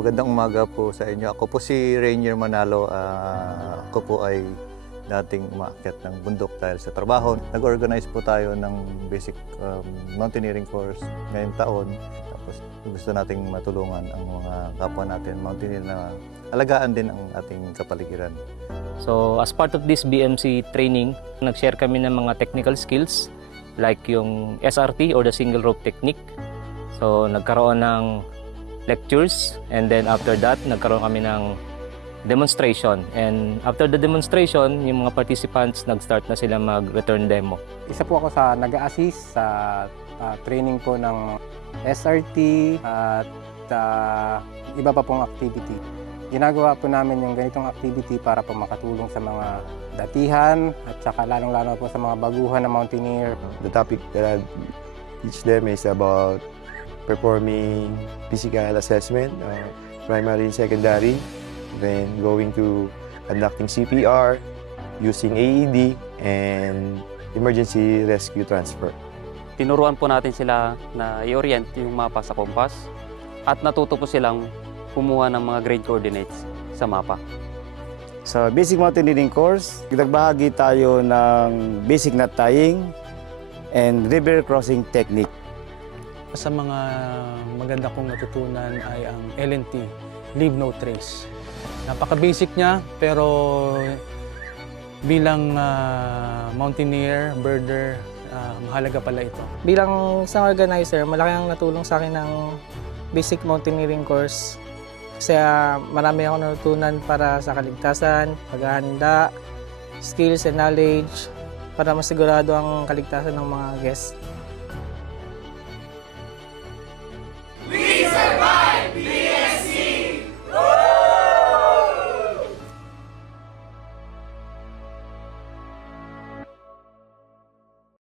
Magandang umaga po sa inyo. Ako po si Rainier Manalo. Ako po ay dating umaakyat ng bundok dahil sa trabaho. Nag-organize po tayo ng basic mountaineering course ngayong taon. Tapos gusto nating matulungan ang mga kapwa natin, mountaineer, na alagaan din ang ating kapaligiran. So as part of this BMC training, nag-share kami ng mga technical skills like yung SRT or the single rope technique. So nagkaroon ng lectures, and then after that, nagkaroon kami ng demonstration. And after the demonstration, yung mga participants nag-start na sila mag-return demo. Isa po ako sa nag-a-assist sa training po ng SRT at iba pa pong activity. Ginagawa po namin yung ganitong activity para po makatulong sa mga datihan at saka lalong-lalo po sa mga baguhan na mountaineer. The topic that I teach them is about performing physical assessment, primary and secondary, then going to conducting CPR, using AED, and emergency rescue transfer. Tinuruan po natin sila na i-orient yung mapa sa compass at natuto po silang kumuha ng mga grade coordinates sa mapa. Sa basic mountaineering course, nagbahagi tayo ng basic knot tying and river crossing technique. Sa mga maganda kong natutunan ay ang LNT, Leave No Trace. Napaka-basic niya, pero bilang mountaineer, birder, mahalaga pala ito. Bilang isang organizer, malaki ang natulong sa akin ng basic mountaineering course. Kasi marami akong natutunan para sa kaligtasan, paghahanda, skills and knowledge para masigurado ang kaligtasan ng mga guests.